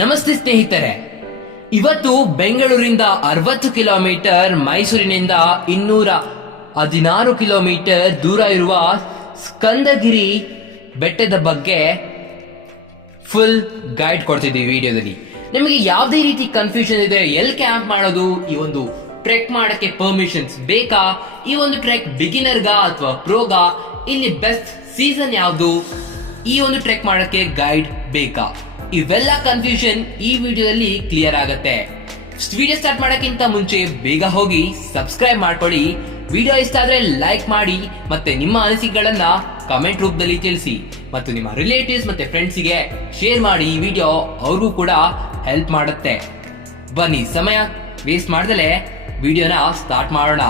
ನಮಸ್ತೆ ಸ್ನೇಹಿತರೆ, ಇವತ್ತು ಬೆಂಗಳೂರಿಂದ 60 ಕಿಲೋಮೀಟರ್, ಮೈಸೂರಿನಿಂದ 216 ಕಿಲೋಮೀಟರ್ ದೂರ ಇರುವ ಸ್ಕಂದಗಿರಿ ಬೆಟ್ಟದ ಬಗ್ಗೆ ಫುಲ್ ಗೈಡ್ ಕೊಡ್ತಿದ್ದೀವಿ ವಿಡಿಯೋದಲ್ಲಿ. ನಿಮಗೆ ಯಾವುದೇ ರೀತಿ ಕನ್ಫ್ಯೂಷನ್ ಇದೆ, ಎಲ್ಲಿ ಕ್ಯಾಂಪ್ ಮಾಡೋದು, ಈ ಒಂದು ಟ್ರೆಕ್ ಮಾಡಕ್ಕೆ ಪರ್ಮಿಷನ್ಸ್ ಬೇಕಾ, ಈ ಒಂದು ಟ್ರೆಕ್ ಬಿಗಿನರ್ಗಾ ಅಥವಾ ಪ್ರೋಗಾ, ಇಲ್ಲಿ ಬೆಸ್ಟ್ ಸೀಸನ್ ಯಾವುದು, ಈ ಒಂದು ಟ್ರೆಕ್ ಮಾಡಕ್ಕೆ ಗೈಡ್ ಬೇಕಾ, ಇವೆಲ್ಲ ಕನ್ಫ್ಯೂಷನ್ ಈ ವಿಡಿಯೋದಲ್ಲಿ ಕ್ಲಿಯರ್ ಆಗತ್ತೆ. ವಿಡಿಯೋ ಸ್ಟಾರ್ಟ್ ಮಾಡಕ್ಕಿಂತ ಮುಂಚೆ ಬೇಗ ಹೋಗಿ ಸಬ್ಸ್ಕ್ರೈಬ್ ಮಾಡ್ಕೊಳ್ಳಿ. ವಿಡಿಯೋ ಇಷ್ಟ ಆದ್ರೆ ಲೈಕ್ ಮಾಡಿ, ಮತ್ತೆ ನಿಮ್ಮ ಅನಿಸಿಕೆಗಳನ್ನ ಕಮೆಂಟ್ ರೂಪದಲ್ಲಿ ತಿಳಿಸಿ, ಮತ್ತು ನಿಮ್ಮ ರಿಲೇಟಿವ್ಸ್ ಮತ್ತೆ ಫ್ರೆಂಡ್ಸಿಗೆ ಶೇರ್ ಮಾಡಿ. ಈ ವಿಡಿಯೋ ಅವ್ರಿಗೂ ಕೂಡ ಹೆಲ್ಪ್ ಮಾಡುತ್ತೆ. ಬನ್ನಿ, ಸಮಯ ವೇಸ್ಟ್ ಮಾಡ್ದಲೆ ವಿಡಿಯೋನ ಸ್ಟಾರ್ಟ್ ಮಾಡೋಣ.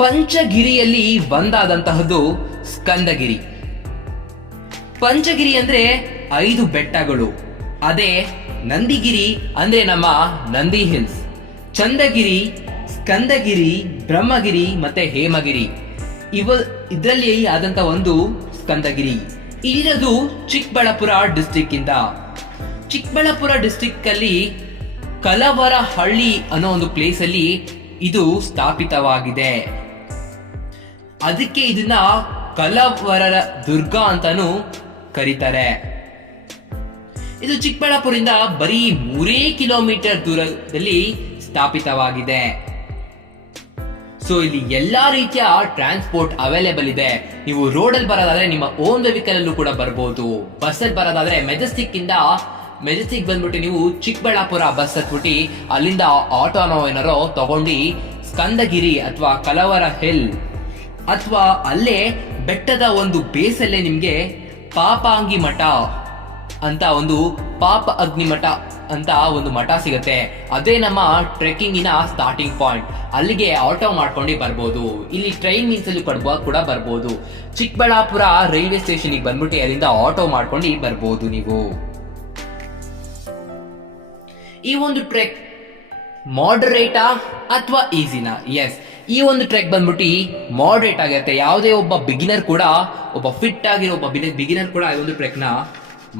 ಪಂಚಗಿರಿಯಲ್ಲಿ ಒಂದಾದಂತಹದ್ದು ಸ್ಕಂದಗಿರಿ. ಪಂಚಗಿರಿ ಅಂದ್ರೆ 5 ಬೆಟ್ಟಗಳು. ಅದೇ ನಂದಿಗಿರಿ ಅಂದ್ರೆ ನಮ್ಮ ನಂದಿ ಹಿಲ್ಸ್, ಚಂದಗಿರಿ, ಸ್ಕಂದಗಿರಿ, ಬ್ರಹ್ಮಗಿರಿ ಮತ್ತೆ ಹೇಮಗಿರಿ. ಇದರಲ್ಲಿ ಆದಂತ ಒಂದು ಸ್ಕಂದಗಿರಿ ಇರೋದು ಚಿಕ್ಕಬಳ್ಳಾಪುರ ಡಿಸ್ಟಿಕ್ ಇಂದ. ಚಿಕ್ಕಬಳ್ಳಾಪುರ ಡಿಸ್ಟಿಕ್ ಅಲ್ಲಿ ಕಲವರಹಳ್ಳಿ ಅನ್ನೋ ಒಂದು ಪ್ಲೇಸ್ ಅಲ್ಲಿ ಇದು ಸ್ಥಾಪಿತವಾಗಿದೆ. ಅದಕ್ಕೆ ಇದನ್ನ ಕಲವರರ ದುರ್ಗ ಅಂತಾನು ಕರೀತಾರೆ. ಇದು ಚಿಕ್ಕಬಳ್ಳಾಪುರದಿಂದ ಬರೀ 3 ಕಿಲೋಮೀಟರ್ ದೂರದಲ್ಲಿ ಸ್ಥಾಪಿತವಾಗಿದೆ. ಸೊ ಇಲ್ಲಿ ಎಲ್ಲಾ ರೀತಿಯ ಟ್ರಾನ್ಸ್ಪೋರ್ಟ್ ಅವೈಲೇಬಲ್ ಇದೆ. ನೀವು ರೋಡ್ ಅಲ್ಲಿ ಬರೋದಾದ್ರೆ ನಿಮ್ಮ ಓನ್ ವೆಹಿಕಲ್ ಅಲ್ಲೂ ಕೂಡ ಬರಬಹುದು. ಬಸ್ ಅಲ್ಲಿ ಬರೋದಾದ್ರೆ ಮೆಜೆಸ್ಟಿಕ್ ಬಂದ್ಬಿಟ್ಟು ನೀವು ಚಿಕ್ಕಬಳ್ಳಾಪುರ ಬಸ್ ಹತ್ಬಿಟ್ಟು ಅಲ್ಲಿಂದ ಆಟೋನೋ ಏನಾರೋ ತಗೊಂಡು ಸ್ಕಂದಗಿರಿ ಅಥವಾ ಕಲವರ ಹಿಲ್ ಅಥವಾ ಅಲ್ಲೇ ಬೆಟ್ಟದ ಒಂದು ಬೇಸಲ್ಲೇ ನಿಮ್ಗೆ ಪಾಪಾಂಗಿ ಮಠ ಅಂತ ಒಂದು ಪಾಪ ಅಗ್ನಿ ಮಠ ಅಂತ ಒಂದು ಮಠ ಸಿಗತ್ತೆ. ಅದೇ ನಮ್ಮ ಟ್ರೆಕ್ಕಿಂಗಿನ ಸ್ಟಾರ್ಟಿಂಗ್ ಪಾಯಿಂಟ್. ಅಲ್ಲಿಗೆ ಆಟೋ ಮಾಡ್ಕೊಂಡು ಬರ್ಬೋದು. ಇಲ್ಲಿ ಟ್ರೈನ್ ಮೀನ್ಸ್ ಅಲ್ಲಿ ಕೂಡ ಬರ್ಬೋದು. ಚಿಕ್ಕಬಳ್ಳಾಪುರ ರೈಲ್ವೆ ಸ್ಟೇಷನ್ ಬಂದ್ಬಿಟ್ಟು ಅಲ್ಲಿಂದ ಆಟೋ ಮಾಡ್ಕೊಂಡು ಬರ್ಬೋದು ನೀವು. ಈ ಒಂದು ಟ್ರೆಕ್ ಮಾಡರೇಟಾ ಅಥವಾ ಈಸಿನಾ? ಎಸ್, ಈ ಒಂದು ಟ್ರೆಕ್ ಬಂದ್ಬಿಟ್ಟು ಮಾಡರೇಟ್ ಆಗಿರುತ್ತೆ. ಯಾವುದೇ ಒಬ್ಬ ಬಿಗಿನರ್ ಕೂಡ, ಒಬ್ಬ ಫಿಟ್ ಆಗಿರೋ ಒಬ್ಬ ಬಿಗಿನರ್ ಕೂಡ ಈ ಒಂದು ಟ್ರೆಕ್ ನ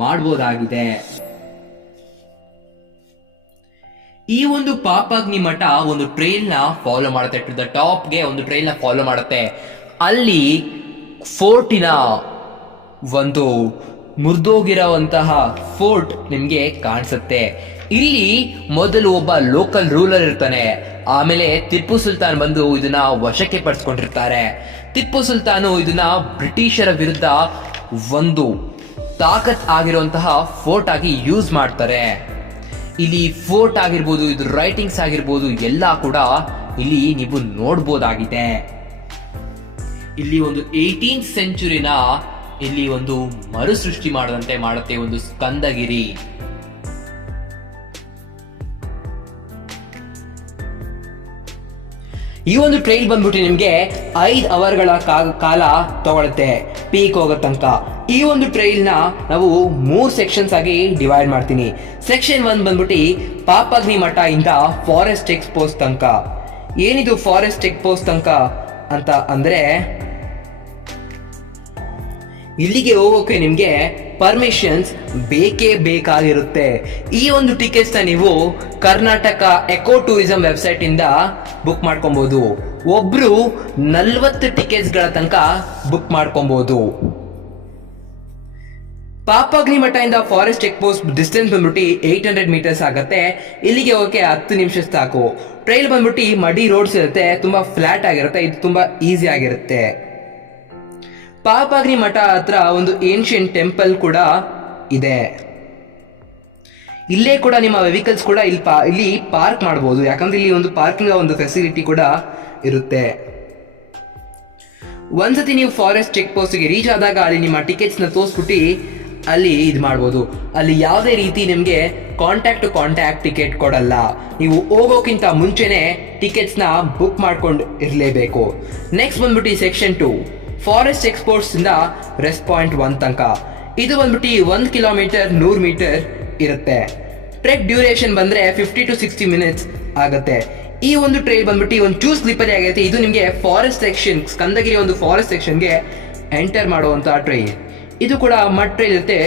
ಮಾಡಬಹುದಾಗಿದೆ. ಈ ಒಂದು ಪಾಪಾಗ್ನಿ ಮಠ ಒಂದು ಟ್ರೈಲ್ ನ ಫಾಲೋ ಮಾಡುತ್ತೆ. ಟು ದ ಟಾಪ್ ಗೆ ಒಂದು ಟ್ರೈಲ್ ನ ಫಾಲೋ ಮಾಡುತ್ತೆ. ಅಲ್ಲಿ ಫೋರ್ಟಿನ ಒಂದು ಮುರಿದೋಗಿರುವಂತಹ ಫೋರ್ಟ್ ನಿಮ್ಗೆ ಕಾಣಿಸುತ್ತೆ. ಇಲ್ಲಿ ಮೊದಲು ಒಬ್ಬ ಲೋಕಲ್ ರೂಲರ್ ಇರ್ತಾನೆ. ಆಮೇಲೆ ಟಿಪ್ಪು ಸುಲ್ತಾನ್ ಬಂದು ಇದನ್ನ ವಶಕ್ಕೆ ಪಡಿಸ್ಕೊಂಡಿರ್ತಾರೆ. ಟಿಪ್ಪು ಸುಲ್ತಾನು ಇದನ್ನ ಬ್ರಿಟಿಷರ ವಿರುದ್ಧ ಒಂದು ತಾಕತ್ ಆಗಿರುವಂತಹ ಫೋರ್ಟ್ ಆಗಿ ಯೂಸ್ ಮಾಡ್ತಾರೆ. ಇಲ್ಲಿ ಫೋರ್ಟ್ ಆಗಿರ್ಬೋದು, ಇದು ರೈಟಿಂಗ್ಸ್ ಆಗಿರ್ಬೋದು, ಎಲ್ಲ ಕೂಡ ಇಲ್ಲಿ ನೀವು ನೋಡ್ಬೋದಾಗಿದೆ. ಇಲ್ಲಿ ಒಂದು 18th ಸೆಂಚುರಿನ ಇಲ್ಲಿ ಒಂದು ಮರುಸೃಷ್ಟಿ ಮಾಡದಂತೆ ಮಾಡುತ್ತೆ ಒಂದು ಸ್ಕಂದಗಿರಿ. ಈ ಒಂದು ಟ್ರೈಲ್ ಬಂದ್ಬಿಟ್ಟು ನಿಮ್ಗೆ 5 ಅವರ್ಗಳ ಕಾಲ ತಗೊಳುತ್ತೆ ಪೀಕ್ ಹೋಗೋ ತನಕ. ಈ ಒಂದು ಟ್ರೈಲ್ ನ ನಾವು 3 ಸೆಕ್ಷನ್ಸ್ ಆಗಿ ಡಿವೈಡ್ ಮಾಡ್ತೀನಿ. ಸೆಕ್ಷನ್ 1 ಬಂದ್ಬಿಟ್ಟು ಪಾಪಾಗ್ನಿ ಮಠ ಇಂದ ಫಾರೆಸ್ಟ್ ಚೆಕ್ ಪೋಸ್ಟ್ ತನಕ. ಏನಿದು ಫಾರೆಸ್ಟ್ ಚೆಕ್ ಪೋಸ್ಟ್ ತನಕ ಅಂತ ಅಂದ್ರೆ, ಇಲ್ಲಿಗೆ ಹೋಗೋಕೆ ನಿಮ್ಗೆ ಪರ್ಮಿಷನ್ಸ್ ಬೇಕೇ ಬೇಕಾಗಿರುತ್ತೆ. ಈ ಒಂದು ಟಿಕೆಟ್ಸ್ ನ ನೀವು ಕರ್ನಾಟಕ ಎಕೋ ಟೂರಿಸಂ ವೆಬ್ಸೈಟ್ ಇಂದ ಬುಕ್ ಮಾಡ್ಕೊಬಹುದು. ಒಬ್ರು 40 ಟಿಕೆಟ್ಸ್ ಗಳ ತನಕ ಬುಕ್ ಮಾಡ್ಕೊಬಹುದು. ಪಾಪಾಗ್ನಿ ಮಠ ಇಂದ ಫಾರೆಸ್ಟ್ ಚೆಕ್ ಪೋಸ್ಟ್ ಡಿಸ್ಟೆನ್ಸ್ ಬಂದ್ಬಿಟ್ಟು 800 ಮೀಟರ್ಸ್ ಆಗತ್ತೆ. ಇಲ್ಲಿಗೆ ಹೋಗಕ್ಕೆ 10 ನಿಮಿಷ ಸಾಕು. ಟ್ರೈಲ್ ಬಂದ್ಬಿಟ್ಟು ಮಡಿ ರೋಡ್ಸ್ ಇರುತ್ತೆ, ತುಂಬಾ ಫ್ಲಾಟ್ ಆಗಿರುತ್ತೆ. ಇದು ತುಂಬಾ ಈಸಿ ಆಗಿರುತ್ತೆ. ಪಾಪಾಗ್ನಿ ಮಠ ಹತ್ರ ಒಂದು ಏನ್ಷಿಯಂಟ್ ಟೆಂಪಲ್ ಕೂಡ ಇದೆ. ಇಲ್ಲೇ ಕೂಡ ನಿಮ್ಮ ವೆಹಿಕಲ್ಸ್ ಕೂಡ ಇಲ್ಲಿ ಪಾರ್ಕ್ ಮಾಡಬಹುದು. ಯಾಕಂದ್ರೆ ಇಲ್ಲಿ ಒಂದು ಪಾರ್ಕಿಂಗ್ ಒಂದು ಫೆಸಿಲಿಟಿ ಕೂಡ ಇರುತ್ತೆ. ಒಂದ್ಸತಿ ನೀವು ಫಾರೆಸ್ಟ್ ಚೆಕ್ ಪೋಸ್ಟ್ ಗೆ ರೀಚ್ ಆದಾಗ ಅಲ್ಲಿ ನಿಮ್ಮ ಟಿಕೆಟ್ಸ್ ನ ತೋರಿಸ್ಬಿಟ್ಟು ಅಲ್ಲಿ ಇದು ಮಾಡಬಹುದು. ಅಲ್ಲಿ ಯಾವುದೇ ರೀತಿ ನಿಮ್ಗೆ ಕಾಂಟ್ಯಾಕ್ಟ್ ಟಿಕೆಟ್ ಕೊಡಲ್ಲ. ನೀವು ಹೋಗೋಕ್ಕಿಂತ ಮುಂಚೆನೆ ಟಿಕೆಟ್ಸ್ ನ ಬುಕ್ ಮಾಡ್ಕೊಂಡು ಇರಲೇಬೇಕು. ನೆಕ್ಸ್ಟ್ ಬಂದ್ಬಿಟ್ಟು ಸೆಕ್ಷನ್ 2 ಫಾರೆಸ್ಟ್ ಎಕ್ಸ್ಪೋರ್ಟ್ಸ್ ಇಂದ ರೆಸ್ಟ್ ಪಾಯಿಂಟ್ 1 ತನಕ. ಇದು ಬಂದ್ಬಿಟ್ಟು 1 ಕಿಲೋಮೀಟರ್ 100 ಮೀಟರ್ ಇರುತ್ತೆ. ಟ್ರೆಕ್ ಡ್ಯೂರೇಷನ್ ಬಂದ್ರೆ 50 to 60 ಮಿನಿಟ್ಸ್ ಆಗುತ್ತೆ. ಈ ಒಂದು ಟ್ರೈಲ್ ಬಂದ್ಬಿಟ್ಟು ಒಂದು 2 ಸ್ಲಿಪ್ಪರಿ ಆಗೈತೆ. ಇದು ನಿಮಗೆ ಫಾರೆಸ್ಟ್ ಸೆಕ್ಷನ್, ಸ್ಕಂದಗಿರಿ ಒಂದು ಫಾರೆಸ್ಟ್ ಸೆಕ್ಷನ್ಗೆ ಎಂಟರ್ ಮಾಡುವಂತಹ ಟ್ರೈನ್. ಇದು ಕೂಡ ಮಡ್ ಟ್ರೈಲ್ ಇರುತ್ತೆ,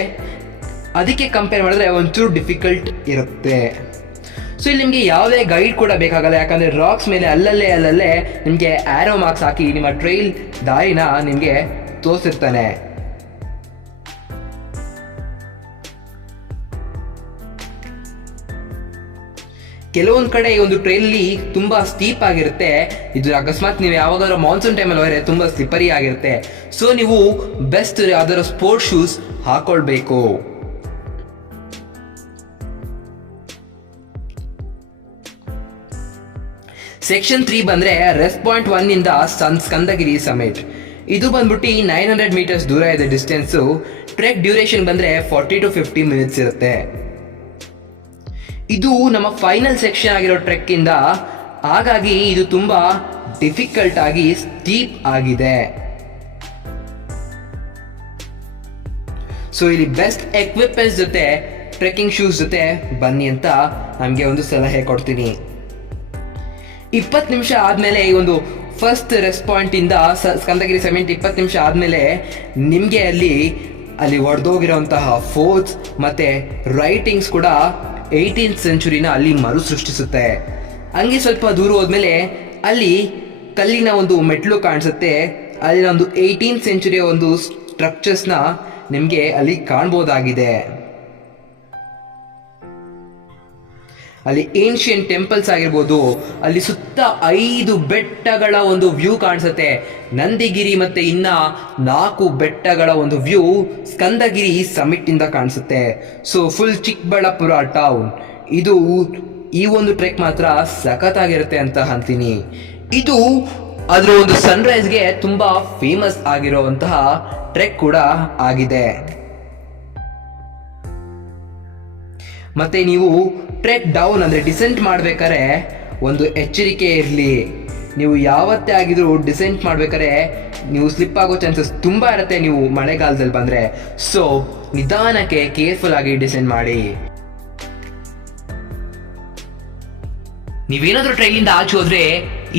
ಅದಕ್ಕೆ ಕಂಪೇರ್ ಮಾಡಿದ್ರೆ ಒಂಚೂರು ಡಿಫಿಕಲ್ಟ್ ಇರುತ್ತೆ. ಸೊ ಇಲ್ಲಿ ನಿಮಗೆ ಯಾವುದೇ ಗೈಡ್ ಕೂಡ ಬೇಕಾಗಲ್ಲ, ಯಾಕಂದರೆ ರಾಕ್ಸ್ ಮೇಲೆ ಅಲ್ಲಲ್ಲೇ ನಿಮಗೆ ಆ್ಯರೋ ಮಾರ್ಕ್ಸ್ ಹಾಕಿ ನಿಮ್ಮ ಟ್ರೈಲ್ ದಾರಿನ ನಿಮಗೆ ತೋರಿಸಿರ್ತಾನೆ. ಕೆಲವೊಂದು ಕಡೆ ಈ ಒಂದು ಟ್ರೈಲಲ್ಲಿ ತುಂಬಾ ಸ್ಟೀಪ್ ಆಗಿರುತ್ತೆ. ಇದು ಅಕಸ್ಮಾತ್ ನೀವು ಯಾವಾಗಾದ್ರೂ ಮಾನ್ಸೂನ್ ಟೈಮಲ್ಲಿ ಹೋದರೆ ತುಂಬಾ ಸ್ಲಿಪ್ಪರಿ ಆಗಿರುತ್ತೆ. ಸೊ ನೀವು ಬೆಸ್ಟ್ ಯಾವ್ದಾದ್ರು ಸ್ಪೋರ್ಟ್ಸ್ ಶೂಸ್ ಹಾಕೊಳ್ಬೇಕು. ಸೆಕ್ಷನ್ 3 ಬಂದ್ರೆ ರೆಸ್ಟ್ ಪಾಯಿಂಟ್ 1 ಇಂದ ಸ್ಕಂದಗಿರಿ ಸಮಿಟ್. ಇದು ಬಂದ್ಬಿಟ್ಟು 900 ಮೀಟರ್ಸ್ ದೂರ ಇದೆ ಡಿಸ್ಟೆನ್ಸು. ಟ್ರೆಕ್ ಡ್ಯೂರೇಷನ್ ಬಂದ್ರೆ 40 to 50 ಮಿನಿಟ್ಸ್ ಇರುತ್ತೆ. ಇದು ನಮ್ಮ ಫೈನಲ್ ಸೆಕ್ಷನ್ ಆಗಿರೋ ಟ್ರೆಕ್ ಇಂದ, ಹಾಗಾಗಿ ಇದು ತುಂಬಾ ಡಿಫಿಕಲ್ಟ್ ಆಗಿ ಸ್ಟೀಪ್ ಆಗಿದೆ. ಸೊ ಇಲ್ಲಿ ಬೆಸ್ಟ್ ಎಕ್ವಿಪ್ಮೆಂಟ್ಸ್ ಜೊತೆ ಟ್ರೆಕ್ಕಿಂಗ್ ಶೂಸ್ ಜೊತೆ ಬನ್ನಿ ಅಂತ ನಮಗೆ ಒಂದು ಸಲಹೆ ಕೊಡ್ತೀನಿ. 20 ನಿಮಿಷ ಆದ್ಮೇಲೆ ಈ ಒಂದು ಫಸ್ಟ್ ರೆಸ್ಟ್ ಪಾಯಿಂಟ್ ಇಂದ ಸ್ಕಂದಗಿರಿ ಸಮಿಟ್ 20 ನಿಮಿಷ ಆದ್ಮೇಲೆ ನಿಮ್ಗೆ ಅಲ್ಲಿ ಒಡೆದೋಗಿರುವಂತಹ ಫೋರ್ಟ್ಸ್ ಮತ್ತೆ ರೈಟಿಂಗ್ಸ್ ಕೂಡ 18th ಸೆಂಚುರಿನ ಅಲ್ಲಿ ಮರು ಸೃಷ್ಟಿಸುತ್ತೆ. ಹಂಗೆ ಸ್ವಲ್ಪ ದೂರ ಹೋದ್ಮೇಲೆ ಅಲ್ಲಿ ಕಲ್ಲಿನ ಒಂದು ಮೆಟ್ಲು ಕಾಣಿಸುತ್ತೆ. ಅಲ್ಲಿ ಒಂದು 18th ಸೆಂಚುರಿಯ ಒಂದು ಸ್ಟ್ರಕ್ಚರ್ಸ್ನ ನಿಮಗೆ ಅಲ್ಲಿ ಕಾಣ್ಬೋದಾಗಿದೆ. ಅಲ್ಲಿ ಏನ್ಷಿಯಂಟ್ ಟೆಂಪಲ್ಸ್ ಆಗಿರ್ಬೋದು, ಅಲ್ಲಿ ಸುತ್ತ 5 ಬೆಟ್ಟಗಳ ಒಂದು ವ್ಯೂ ಕಾಣಿಸುತ್ತೆ. ನಂದಿಗಿರಿ ಮತ್ತೆ ಇನ್ನ 4 ಬೆಟ್ಟಗಳ ಒಂದು ವ್ಯೂ ಸ್ಕಂದಗಿರಿ ಸಮಿಟ್ ಇಂದ ಕಾಣಿಸುತ್ತೆ. So full Chikkaballapura town. ಇದು ಈ ಒಂದು ಟ್ರೆಕ್ ಮಾತ್ರ ಸಖತ್ತಾಗಿರುತ್ತೆ ಅಂತ ಅಂತೀನಿ. ಇದು ಅದರ ಒಂದು ಸನ್ರೈಸ್ಗೆ ತುಂಬಾ ಫೇಮಸ್ ಆಗಿರುವಂತಹ ಟ್ರೆಕ್ ಕೂಡ ಆಗಿದೆ. ಮತ್ತೆ ನೀವು ಟ್ರೆಕ್ ಡೌನ್ ಅಂದರೆ ಡಿಸೆಂಟ್ ಮಾಡ್ಬೇಕಾದ್ರೆ ಒಂದು ಎಚ್ಚರಿಕೆ ಇರಲಿ. ನೀವು ಯಾವತ್ತೇ ಆಗಿದ್ರು ಡಿಸೆಂಟ್ ಮಾಡ್ಬೇಕಾದ್ರೆ ನೀವು ಸ್ಲಿಪ್ ಆಗೋ ಚಾನ್ಸಸ್ ತುಂಬ ಇರುತ್ತೆ ನೀವು ಮಳೆಗಾಲದಲ್ಲಿ ಬಂದರೆ. ಸೊ ನಿಧಾನಕ್ಕೆ ಕೇರ್ಫುಲ್ ಆಗಿ ಡಿಸೆಂಟ್ ಮಾಡಿ. ನೀವೇನಾದ್ರೂ ಟ್ರೈಲಿಂದ ಆಚೆ ಹೋದ್ರೆ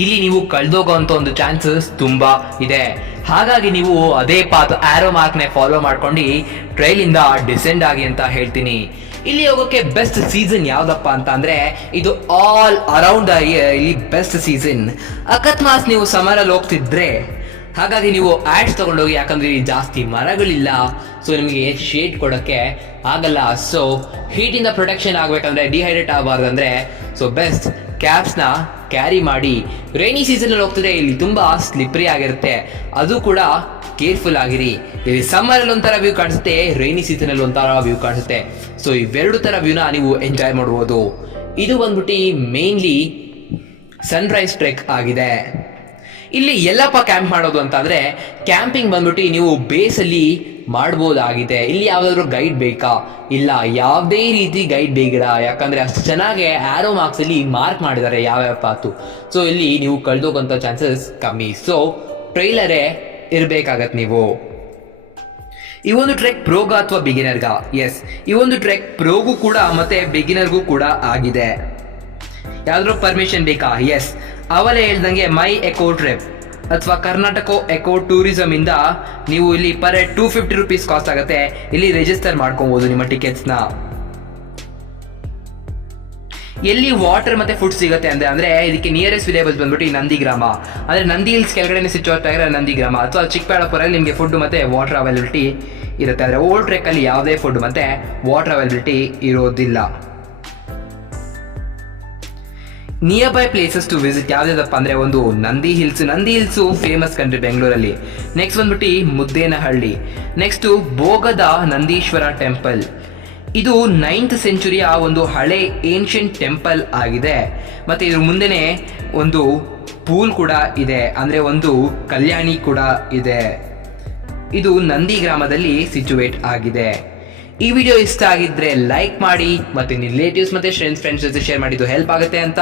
ಇಲ್ಲಿ ನೀವು ಕಳೆದೋಗೋಂಥ ಒಂದು ಚಾನ್ಸಸ್ ತುಂಬಾ ಇದೆ. ಹಾಗಾಗಿ ನೀವು ಅದೇ ಪಾತ್ ಆರೋ ಮಾರ್ಕ್ನೆ ಫಾಲೋ ಮಾಡ್ಕೊಂಡು ಟ್ರೈಲಿಂದ ಡಿಸೆಂಡ್ ಆಗಿ ಅಂತ ಹೇಳ್ತೀನಿ. ಇಲ್ಲಿ ಹೋಗೋಕೆ ಬೆಸ್ಟ್ ಸೀಸನ್ ಯಾವ್ದಪ್ಪ ಅಂತ ಅಂದ್ರೆ ಇದು ಆಲ್ ಅರೌಂಡ್ ದ ಇಯರ್ ಇಲ್ಲಿ ಬೆಸ್ಟ್ ಸೀಸನ್. ಅಕಸ್ಮಾತ್ ನೀವು ಸಮರಲ್ಲಿ ಹೋಗ್ತಿದ್ರೆ ಹಾಗಾಗಿ ನೀವು ಆಡ್ಸ್ ತಗೊಂಡೋಗಿ, ಯಾಕಂದ್ರೆ ಇಲ್ಲಿ ಜಾಸ್ತಿ ಮರಗಳಿಲ್ಲ. ಸೊ ನಿಮಗೆ ಶೇಡ್ ಕೊಡೋಕ್ಕೆ ಆಗಲ್ಲ. ಸೊ ಹೀಟಿಂದ ಪ್ರೊಟೆಕ್ಷನ್ ಆಗಬೇಕಂದ್ರೆ, ಡಿಹೈಡ್ರೇಟ್ ಆಗಬಾರ್ದು ಅಂದರೆ ಸೊ ಬೆಸ್ಟ್ ಕ್ಯಾಪ್ಸ್ನ ಕ್ಯಾರಿ ಮಾಡಿ. ರೈನಿ ಸೀಸನಲ್ಲಿ ಹೋಗ್ತಿದ್ರೆ ಇಲ್ಲಿ ತುಂಬ ಸ್ಲಿಪ್ರಿ ಆಗಿರುತ್ತೆ, ಅದು ಕೂಡ ಕೇರ್ಫುಲ್ ಆಗಿರಿ. ಇಲ್ಲಿ ಸಮ್ಮರಲ್ಲಿ ಒಂಥರ ವ್ಯೂ ಕಾಣಿಸುತ್ತೆ, ರೈನಿ ಸೀಸನಲ್ಲಿ ಒಂಥರ ವ್ಯೂ ಕಾಣಿಸುತ್ತೆ. ಸೊ ಇವೆರಡು ಥರ ವ್ಯೂನ ನೀವು ಎಂಜಾಯ್ ಮಾಡ್ಬೋದು. ಇದು ಬಂದ್ಬಿಟ್ಟು ಮೇನ್ಲಿ ಸನ್ರೈಸ್ ಟ್ರೆಕ್ ಆಗಿದೆ. ಇಲ್ಲಿ ಎಲ್ಲಪ್ಪ ಕ್ಯಾಂಪ್ ಮಾಡೋದು ಅಂತ ಅಂದ್ರೆ, ಕ್ಯಾಂಪಿಂಗ್ ಬಂದ್ಬಿಟ್ಟು ನೀವು ಬೇಸಲ್ಲಿ ಮಾಡ್ಬೋದಾಗಿದೆ. ಇಲ್ಲಿ ಯಾವ್ದಾದ್ರು ಗೈಡ್ ಬೇಕಾ? ಇಲ್ಲ, ಯಾವುದೇ ರೀತಿ ಗೈಡ್ ಬೇಕಿಲ್ಲ, ಯಾಕಂದ್ರೆ ಅಷ್ಟು ಚೆನ್ನಾಗಿ ಆರೋ ಮಾರ್ಕ್ಸ್ ಅಲ್ಲಿ ಮಾರ್ಕ್ ಮಾಡಿದ್ದಾರೆ ಯಾವ್ಯಾವ ಪಾತು. ಸೊ ಇಲ್ಲಿ ನೀವು ಕಳೆದೋಗಂತ ಚಾನ್ಸಸ್ ಕಮ್ಮಿ. ಸೊ ಟ್ರೈಲರೇ ಇರ್ಬೇಕಾಗತ್ತೆ ನೀವು. ಈ ಒಂದು ಟ್ರೆಕ್ ಪ್ರೋಗ ಅಥವಾ ಬಿಗಿನರ್ಗ? ಎಸ್, ಈ ಒಂದು ಟ್ರೆಕ್ ಪ್ರೋಗೂ ಕೂಡ ಮತ್ತೆ ಬಿಗಿನರ್ಗೂ ಕೂಡ ಆಗಿದೆ. ಯಾವ್ದಾದ್ರು ಪರ್ಮಿಷನ್ ಬೇಕಾ? ಎಸ್, ಅವಲೇ ಹೇಳ್ದಂಗೆ ಮೈ ಎಕೋ ಟ್ರಿಪ್ ಅಥವಾ ಕರ್ನಾಟಕ ಎಕೋ ಟೂರಿಸಂ ಇಂದ ನೀವು ಇಲ್ಲಿ ಪರ್ ಹೆಡ್ 250 rupees ಕಾಸ್ಟ್ ಆಗುತ್ತೆ. ಇಲ್ಲಿ ರಿಜಿಸ್ಟರ್ ಮಾಡ್ಕೊಬಹುದು ನಿಮ್ಮ ಟಿಕೆಟ್ಸ್ನ. ಎಲ್ಲಿ ವಾಟರ್ ಮತ್ತೆ ಫುಡ್ ಸಿಗುತ್ತೆ ಅಂದ್ರೆ ಇದಕ್ಕೆ ನಿಯರೆಸ್ಟ್ ವಿಲೇಜ್ ಬಂದ್ಬಿಟ್ಟು ಈ ನಂದಿಗ್ರಾಮ, ಅಂದ್ರೆ ನಂದಿ ಹಿಲ್ಸ್ ಕೆಳಗಡೆ ಸಿಚುವೇಟ್ ಆಗಿರೋ ನಂದಿಗ್ರಾಮ ಅಥವಾ ಚಿಕ್ಕಬಳ್ಳಾಪುರಲ್ಲಿ ನಿಮಗೆ ಫುಡ್ ಮತ್ತೆ ವಾಟರ್ ಅವೈಲಬಿಲಿಟಿ ಇರುತ್ತೆ. ಆದರೆ ಓಲ್ಡ್ ಟ್ರೆಕ್ ಅಲ್ಲಿ ಯಾವುದೇ ಫುಡ್ ಮತ್ತೆ ವಾಟರ್ ಅವೈಲಬಿಲಿಟಿ ಇರೋದಿಲ್ಲ. Nearby places to visit ಯಾವ್ದಪ್ಪ ಅಂದ್ರೆ ಒಂದು ನಂದಿ ಹಿಲ್ಸ್ ಫೇಮಸ್ ಕಂಟ್ರಿ ಬೆಂಗಳೂರಲ್ಲಿ. ನೆಕ್ಸ್ಟ್ ಬಂದ್ಬಿಟ್ಟು ಮುದ್ದೇನಹಳ್ಳಿ, ನೆಕ್ಸ್ಟ್ ಬೋಗದ ನಂದೀಶ್ವರ ಟೆಂಪಲ್. ಇದು 9th ಸೆಂಚುರಿಯ ಒಂದು ಹಳೆ ಏನ್ಷಿಯಂಟ್ ಟೆಂಪಲ್ ಆಗಿದೆ. ಮತ್ತೆ ಇದ್ರ ಮುಂದೆನೆ ಒಂದು ಪೂಲ್ ಕೂಡ ಇದೆ, ಅಂದ್ರೆ ಒಂದು ಕಲ್ಯಾಣಿ ಕೂಡ ಇದೆ. ಇದು ನಂದಿ ಗ್ರಾಮದಲ್ಲಿ ಸಿಚುವೇಟ್ ಆಗಿದೆ. ಈ ವಿಡಿಯೋ ಇಷ್ಟ ಆಗಿದ್ರೆ ಲೈಕ್ ಮಾಡಿ, ಮತ್ತೆ ನಿಮ್ಮ ರಿಲೇಟಿವ್ಸ್ ಮತ್ತೆ ಫ್ರೆಂಡ್ಸ್ ಜೊತೆ ಶೇರ್ ಮಾಡಿದ್ದು ಹೆಲ್ಪ್ ಆಗುತ್ತೆ ಅಂತ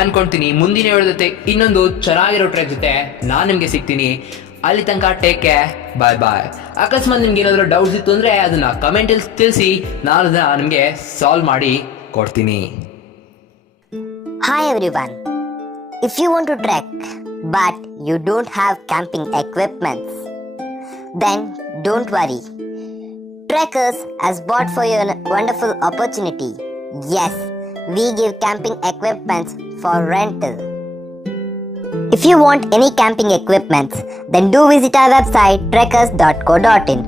ಅನ್ಕೊಂತೀನಿ. ಮುಂದಿನ ವಿಡಿಯೋ ಜೊತೆ ಇನ್ನೊಂದು ಚೆನ್ನಾಗಿರೋ ಟ್ರೆಕ್ ಜೊತೆ ನಾನು ನಿಮಗೆ ಸಿಗ್ತೀನಿ. ಅಲ್ಲಿ ತನಕ ಟೇಕ್ ಕೇರ್, ಬಾಯ್ ಬಾಯ್. ಅಕಸ್ಮಾತ್ ನಿಮ್ಗೆ ಏನಾದರೂ ಡೌಟ್ಸ್ ಇತ್ತು ಅಂದರೆ ಅದನ್ನು ಕಮೆಂಟಲ್ಲಿ ತಿಳಿಸಿ, ನಾನು ಅದನ್ನು ನಿಮಗೆ ಸಾಲ್ವ್ ಮಾಡಿ ಕೊಡ್ತೀನಿ. Hi everyone. If you want to trek but you don't have camping equipments, then don't worry. Trekkers has bought for you a wonderful opportunity. Yes, we give camping equipments for rental. If you want any camping equipments, then do visit our website trekkers.co.in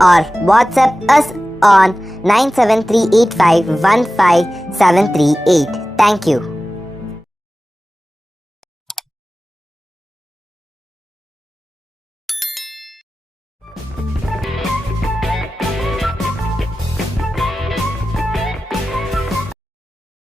or WhatsApp us on 97385157338. Thank you.